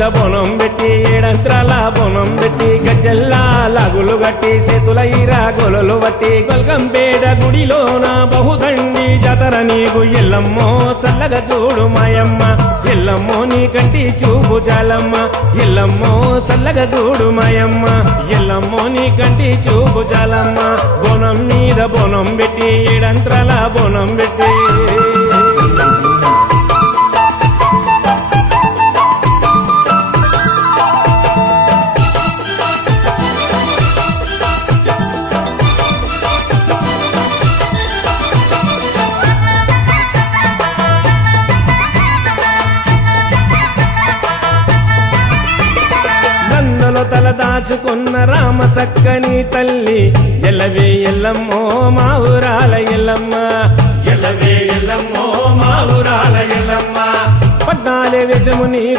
మీద బొనం పెట్టి ఏడంత్రాల బొనం పెట్టి గజ్జల్లా లాగులు గట్టి చేతుల ఈరా గొలలు బట్టి గొల్కంపేట గుడిలోన బహుదండి జాతర నీకు ఎల్లమ్మో సల్లగా చూడు మాయమ్మ ఎల్లమ్మో నీ కంటి చూపు చాలమ్మ ఎల్లమ్మో సల్లగా చూడు మాయమ్మ ఎల్లమ్మో నీ కంటి చూపు చాలమ్మ బొనం మీద బొనం పెట్టి ఏడంత్రాల బొనం పెట్టి తల దాచుకున్న రామ సక్కని తల్లి ఎల్లవే ఎల్లమ్మో మా ఊరాల ఎల్లమ్మ ఎల్లవే ఎల్లమ్మో మా ఊరాల ఎల్లమ్మ పద్నాలే వేషము నీకు